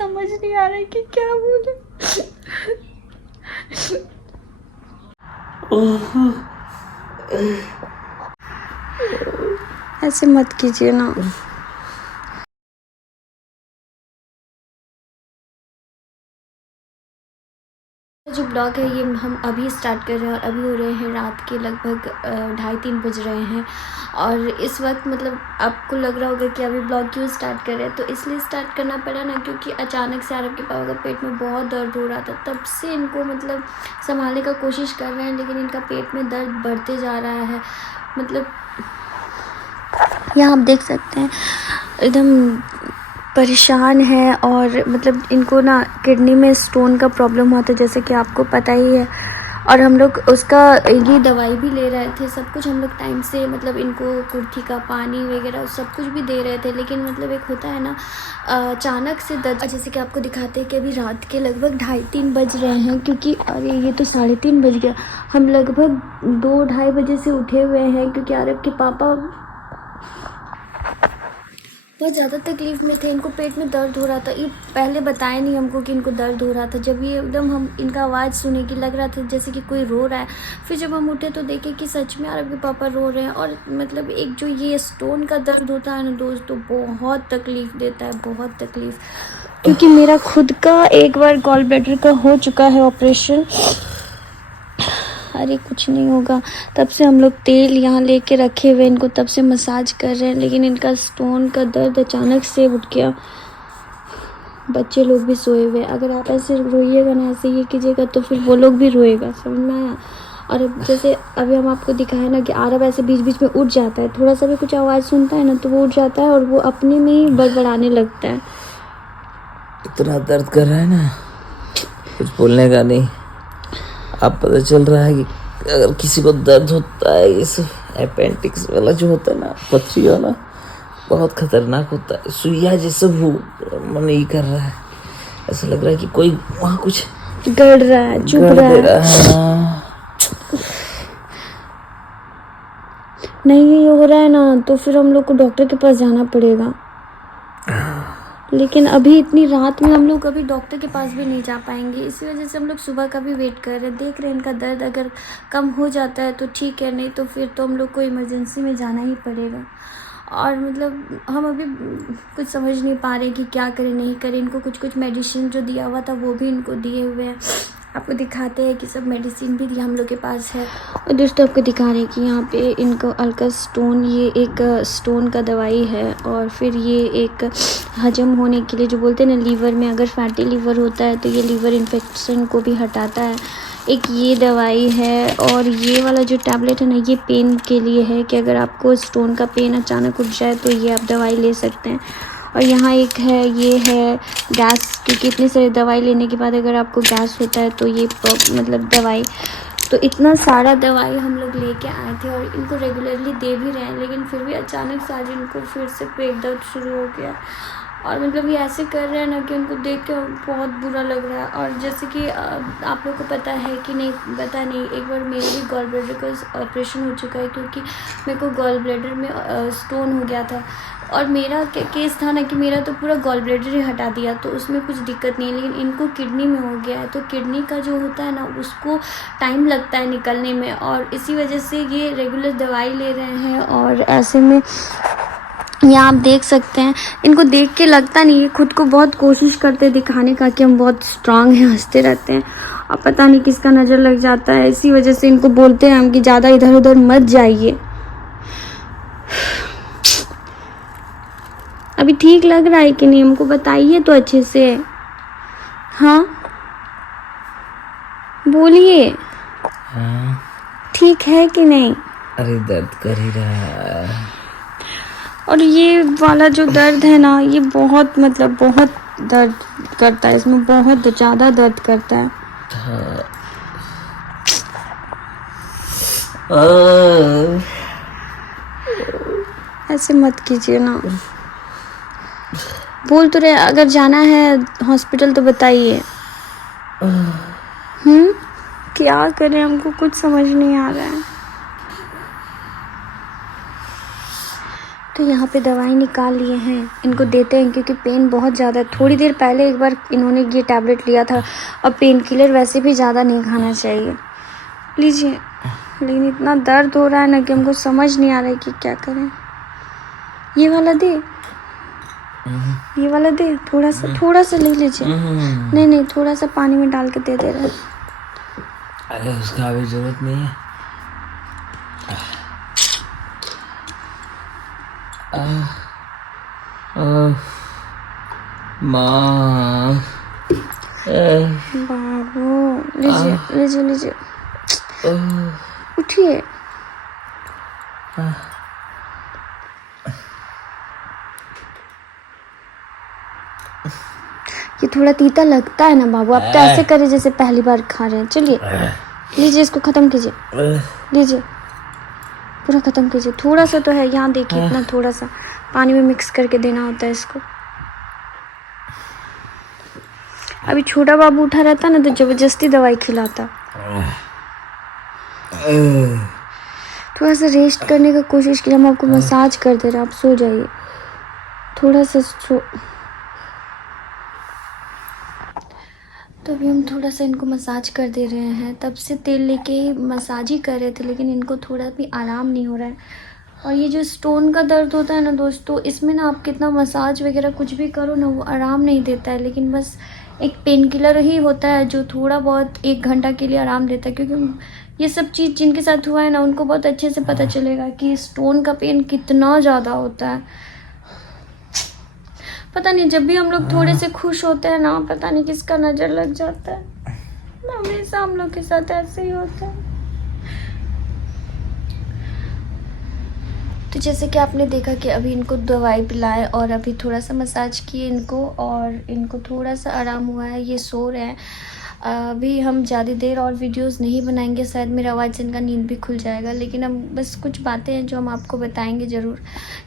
समझ नहीं आ रहा है कि क्या बोले। ऐसे मत कीजिए ना। जो ब्लॉग है ये हम अभी स्टार्ट कर रहे हैं और अभी हो रहे हैं रात के लगभग 2:30-3 बज रहे हैं। और इस वक्त मतलब आपको लग रहा होगा कि अभी ब्लॉग क्यों स्टार्ट कर रहे हैं, तो इसलिए स्टार्ट करना पड़ा ना क्योंकि अचानक से आरव के पापा का पेट में बहुत दर्द हो रहा था। तब से इनको मतलब संभालने का कोशिश कर रहे हैं, लेकिन इनका पेट में दर्द बढ़ते जा रहा है। मतलब यहाँ आप देख सकते हैं एकदम परेशान है। और मतलब इनको ना किडनी में स्टोन का प्रॉब्लम हुआ था, जैसे कि आपको पता ही है। और हम लोग उसका ये दवाई भी ले रहे थे, सब कुछ हम लोग टाइम से मतलब इनको कुर्थी का पानी वगैरह सब कुछ भी दे रहे थे। लेकिन मतलब एक होता है ना अचानक से दर्द, जैसे कि आपको दिखाते हैं कि अभी रात के लगभग 2:30-3 बज रहे हैं, क्योंकि अरे ये तो 3:30 बज गया। हम लगभग 2-2:30 बजे से उठे हुए हैं क्योंकि आरव के पापा बहुत ज़्यादा तकलीफ़ में थे। इनको पेट में दर्द हो रहा था। ये पहले बताया नहीं हमको कि इनको दर्द हो रहा था। जब ये एकदम हम इनका आवाज़ सुने कि लग रहा था जैसे कि कोई रो रहा है। फिर जब हम उठे तो देखे कि सच में आरव के पापा रो रहे हैं। और मतलब एक जो ये स्टोन का दर्द होता है ना दोस्तों, बहुत तकलीफ़ देता है, बहुत तकलीफ़। क्योंकि मेरा खुद का एक बार गॉल ब्लैडर का हो चुका है ऑपरेशन। अरे कुछ नहीं होगा। तब से हम लोग तेल यहाँ लेके रखे हुए इनको, तब से मसाज कर रहे हैं, लेकिन इनका स्टोन का दर्द अचानक से उठ गया। बच्चे लोग भी सोए हुए। अगर आप ऐसे रोइएगा ना, ऐसे ये कीजिएगा तो फिर वो लोग भी रोएगा, समझ में आया। और जैसे अभी हम आपको दिखाए ना कि आरव ऐसे बीच बीच में उठ जाता है, थोड़ा सा भी कुछ आवाज़ सुनता है ना तो वो उठ जाता है और वो अपने में ही बड़बड़ाने लगता है। इतना दर्द कर रहा है ना, कुछ बोलने का नहीं। अब पता चल रहा है कि अगर किसी को दर्द होता है, ये सब अपेंडिक्स वाला जो होता है ना, पथरी वाला, बहुत खतरनाक होता है। सुइया जैसे वो मन नहीं कर रहा है, ऐसा लग रहा है कि कोई वहाँ कुछ गड़ रहा है, चुभ रहा है। नहीं ये हो रहा है ना तो फिर हम लोग को डॉक्टर के पास जाना पड़ेगा। लेकिन अभी इतनी रात में हम लोग अभी डॉक्टर के पास भी नहीं जा पाएंगे। इसी वजह से हम लोग सुबह का भी वेट कर रहे हैं, देख रहे हैं इनका दर्द अगर कम हो जाता है तो ठीक है, नहीं तो फिर तो हम लोग को इमरजेंसी में जाना ही पड़ेगा। और मतलब हम अभी कुछ समझ नहीं पा रहे कि क्या करें नहीं करें। इनको कुछ कुछ मेडिसिन जो दिया हुआ था वो भी इनको दिए हुए हैं। आपको दिखाते हैं कि सब मेडिसिन भी हम लोग के पास है। और दोस्तों आपको दिखा रहे हैं कि यहाँ पे इनको अल्का स्टोन, ये एक स्टोन का दवाई है। और फिर ये एक हजम होने के लिए, जो बोलते हैं ना लीवर में अगर फैटी लीवर होता है तो ये लीवर इन्फेक्शन को भी हटाता है। एक ये दवाई है। और ये वाला जो टैबलेट है ना, ये पेन के लिए है कि अगर आपको स्टोन का पेन अचानक उठ जाए तो ये आप दवाई ले सकते हैं। और यहाँ एक है, ये है गैस, क्योंकि इतनी सारी दवाई लेने के बाद अगर आपको गैस होता है तो ये मतलब दवाई। तो इतना सारा दवाई हम लोग लेके आए थे और इनको रेगुलरली दे भी रहे हैं, लेकिन फिर भी अचानक से आज इनको फिर से पेट दर्द शुरू हो गया। और मतलब ये ऐसे कर रहे हैं ना कि उनको देख के बहुत बुरा लग रहा है। और जैसे कि आप लोग को पता है कि नहीं पता नहीं, एक बार मेरा भी गॉल ब्लैडर का ऑपरेशन हो चुका है, क्योंकि मेरे को गॉल ब्लैडर में स्टोन हो गया था। और मेरा केस था ना कि मेरा तो पूरा गॉल ब्लैडर ही हटा दिया, तो उसमें कुछ दिक्कत नहीं है। लेकिन इनको किडनी में हो गया है, तो किडनी का जो होता है ना उसको टाइम लगता है निकलने में। और इसी वजह से ये रेगुलर दवाई ले रहे हैं। और ऐसे में यहाँ आप देख सकते हैं, इनको देख के लगता नहीं है, खुद को बहुत कोशिश करते दिखाने का कि हम बहुत स्ट्रांग हैं, हंसते रहते हैं। अब पता नहीं किसका नज़र लग जाता है, इसी वजह से इनको बोलते हैं हम कि ज़्यादा इधर उधर मत जाइए। अभी ठीक लग रहा है कि नहीं हमको बताइए तो अच्छे से। हाँ बोलिए, ठीक है कि नहीं? अरे दर्द कर ही रहा है। और ये वाला जो दर्द है ना, ये बहुत मतलब बहुत दर्द करता है, इसमें बहुत ज़्यादा दर्द करता है। ऐसे मत कीजिए ना। बोल तो रहे अगर जाना है हॉस्पिटल तो बताइए। क्या करें, हमको कुछ समझ नहीं आ रहा है। तो यहाँ पे दवाई निकाल लिए हैं, इनको देते हैं क्योंकि पेन बहुत ज़्यादा है। थोड़ी देर पहले एक बार इन्होंने ये टैबलेट लिया था और पेन किलर वैसे भी ज़्यादा नहीं खाना चाहिए। लीजिए, लेकिन इतना दर्द हो रहा है ना कि हमको समझ नहीं आ रहा है कि क्या करें। ये वाला दे, ये वाला दे, थोड़ा सा ले लीजिए। नहीं, थोड़ा सा पानी में डाल के दे दे रहे हैं। अरे उसका अभी जरूरत नहीं है। माँ बाबू, लीजिए, उठिए। ये थोड़ा तीता लगता है ना बाबू, आप तो ऐसे करें जैसे पहली बार खा रहे हैं। चलिए, लीजिए, इसको ख़त्म कीजिए, लीजिए, पूरा ख़त्म कीजिए। थोड़ा सा तो है, यहाँ देखिए, इतना थोड़ा सा पानी में मिक्स करके देना होता है इसको। अभी छोटा बाबू उठा रहता ना तो ज़बरदस्ती दवाई खिलाता। थोड़ा सा रेस्ट करने का कोशिश कीजिए, हम आपको मसाज कर दे रहे हैं, आप सो जाइए थोड़ा सा तो अभी हम थोड़ा सा इनको मसाज कर दे रहे हैं। तब से तेल लेके ही मसाज ही कर रहे थे, लेकिन इनको थोड़ा भी आराम नहीं हो रहा है। और ये जो स्टोन का दर्द होता है ना दोस्तों, इसमें ना आप कितना मसाज वगैरह कुछ भी करो ना, वो आराम नहीं देता है। लेकिन बस एक पेन किलर ही होता है जो थोड़ा बहुत 1 घंटा के लिए आराम देता है। क्योंकि ये सब चीज़ जिनके साथ हुआ है ना, उनको बहुत अच्छे से पता चलेगा कि स्टोन का पेन कितना ज़्यादा होता है। पता नहीं, जब भी हम लोग थोड़े से खुश होते हैं ना, पता नहीं किसका नज़र लग जाता है। हमेशा हम लोग के साथ ऐसे ही होता है। तो जैसे कि आपने देखा कि अभी इनको दवाई पिलाए और अभी थोड़ा सा मसाज किए इनको, और इनको थोड़ा सा आराम हुआ है, ये सो रहे हैं। अभी हम ज़्यादा देर और वीडियोस नहीं बनाएंगे, शायद मेरा आवाज़ से इनका नींद भी खुल जाएगा। लेकिन हम बस कुछ बातें हैं जो हम आपको बताएंगे ज़रूर,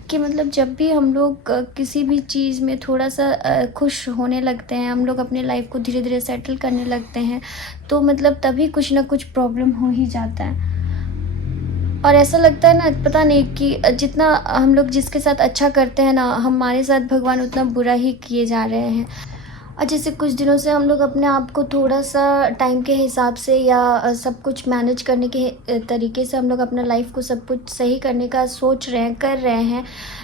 कि मतलब जब भी हम लोग किसी भी चीज़ में थोड़ा सा खुश होने लगते हैं, हम लोग अपने लाइफ को धीरे धीरे सेटल करने लगते हैं, तो मतलब तभी कुछ ना कुछ प्रॉब्लम हो ही जाता है। और ऐसा लगता है ना, पता नहीं कि जितना हम लोग जिसके साथ अच्छा करते हैं ना, हमारे साथ भगवान उतना बुरा ही किए जा रहे हैं। और जैसे कुछ दिनों से हम लोग अपने आप को थोड़ा सा टाइम के हिसाब से या सब कुछ मैनेज करने के तरीके से हम लोग अपना लाइफ को सब कुछ सही करने का सोच रहे हैं, कर रहे हैं।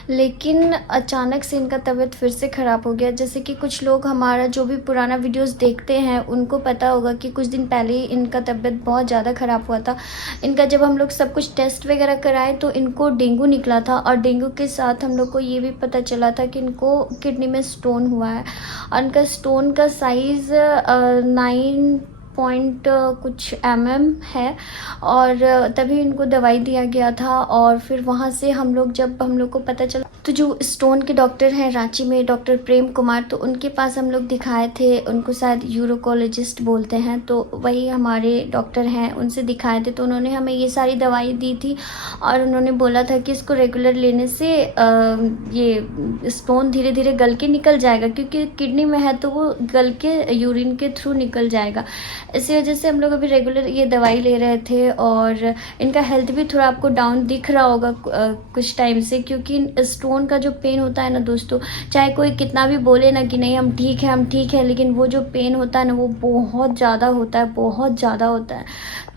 लेकिन अचानक से इनका तबीयत फिर से ख़राब हो गया। जैसे कि कुछ लोग हमारा जो भी पुराना वीडियोस देखते हैं, उनको पता होगा कि कुछ दिन पहले ही इनका तबीयत बहुत ज़्यादा ख़राब हुआ था। इनका जब हम लोग सब कुछ टेस्ट वगैरह कराए तो इनको डेंगू निकला था, और डेंगू के साथ हम लोग को ये भी पता चला था कि इनको किडनी में स्टोन हुआ है। और इनका स्टोन का साइज़ 9 पॉइंट कुछ है। और तभी इनको दवाई दिया गया था। और फिर वहाँ से हम लोग को पता चला, तो जो स्टोन के डॉक्टर हैं रांची में, डॉक्टर प्रेम कुमार, तो उनके पास हम लोग दिखाए थे। उनको शायद यूरोकोलॉजिस्ट बोलते हैं, तो वही हमारे डॉक्टर हैं, उनसे दिखाए थे। तो उन्होंने हमें ये सारी दवाई दी थी और उन्होंने बोला था कि इसको रेगुलर लेने से ये स्टोन धीरे धीरे गल के निकल जाएगा, क्योंकि किडनी में है तो वो गल के यूरिन के थ्रू निकल जाएगा। इसी वजह से हम लोग अभी रेगुलर ये दवाई ले रहे थे। और इनका हेल्थ भी थोड़ा आपको डाउन दिख रहा होगा कुछ टाइम से, क्योंकि स्टोन का जो पेन होता है ना दोस्तों, चाहे कोई कितना भी बोले ना कि नहीं हम ठीक है, लेकिन वो जो पेन होता है ना, वो बहुत ज़्यादा होता है, बहुत ज़्यादा होता है।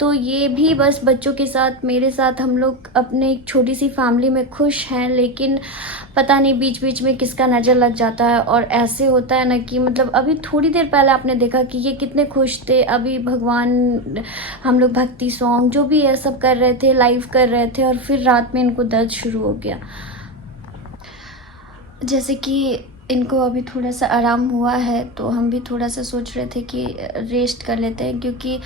तो ये भी बस बच्चों के साथ, मेरे साथ, हम लोग अपने एक छोटी सी फैमिली में खुश हैं, लेकिन पता नहीं बीच बीच में किसका नज़र लग जाता है। और ऐसे होता है ना कि मतलब अभी थोड़ी देर पहले आपने देखा कि ये कितने खुश थे, अभी भगवान, हम लोग भक्ति सॉन्ग जो भी है सब कर रहे थे, लाइव कर रहे थे, और फिर रात में इनको दर्द शुरू हो गया। जैसे कि इनको अभी थोड़ा सा आराम हुआ है, तो हम भी थोड़ा सा सोच रहे थे कि रेस्ट कर लेते हैं, क्योंकि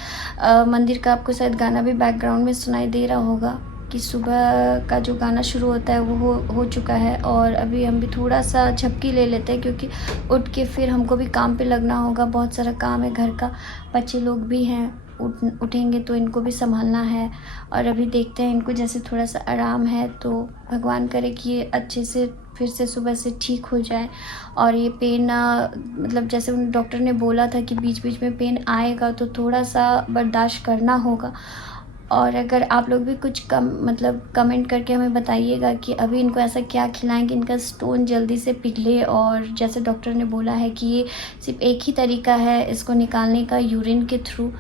मंदिर का आपको शायद गाना भी बैकग्राउंड में सुनाई दे रहा होगा कि सुबह का जो गाना शुरू होता है वो हो चुका है। और अभी हम भी थोड़ा सा झपकी ले लेते हैं, क्योंकि उठ के फिर हमको भी काम पे लगना होगा, बहुत सारा काम है घर का, बच्चे लोग भी हैं, उठेंगे तो इनको भी संभालना है। और अभी देखते हैं, इनको जैसे थोड़ा सा आराम है, तो भगवान करे कि ये अच्छे से फिर से सुबह से ठीक हो जाए। और ये पेन मतलब जैसे उन डॉक्टर ने बोला था कि बीच बीच में पेन आएगा, तो थोड़ा सा बर्दाश्त करना होगा। और अगर आप लोग भी कुछ कमेंट करके हमें बताइएगा कि अभी इनको ऐसा क्या खिलाएं कि इनका स्टोन जल्दी से पिघले। और जैसे डॉक्टर ने बोला है कि ये सिर्फ एक ही तरीका है इसको निकालने का, यूरिन के थ्रू।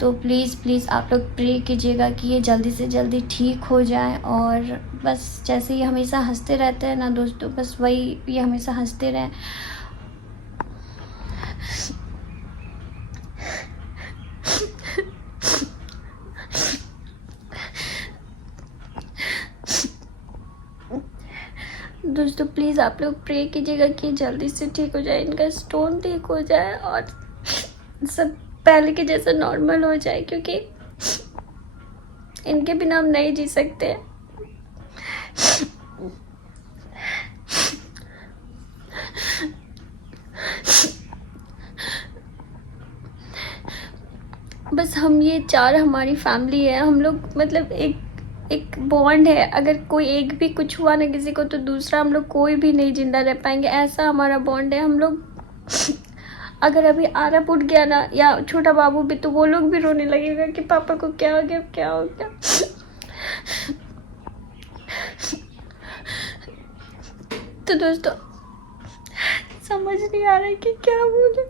तो प्लीज़ आप लोग प्रे कीजिएगा कि ये जल्दी से जल्दी ठीक हो जाए। और बस जैसे ये हमेशा हंसते रहते हैं ना दोस्तों, बस वही ये हमेशा हंसते रहें। दोस्तों प्लीज़ आप लोग प्रे कीजिएगा कि जल्दी से ठीक हो जाए, इनका स्टोन ठीक हो जाए और सब पहले के जैसा नॉर्मल हो जाए, क्योंकि इनके बिना हम नहीं जी सकते। बस हम ये चार हमारी फैमिली है, हम लोग मतलब एक बॉन्ड है। अगर कोई एक भी कुछ हुआ ना किसी को तो दूसरा हम लोग कोई भी नहीं जिंदा रह पाएंगे, ऐसा हमारा बॉन्ड है। हम लोग अगर अभी आरब उठ गया ना या छोटा बाबू भी, तो वो लोग भी रोने लगेगा कि पापा को क्या हो गया, क्या हो गया। तो दोस्तों समझ नहीं आ रहा है कि क्या बोले।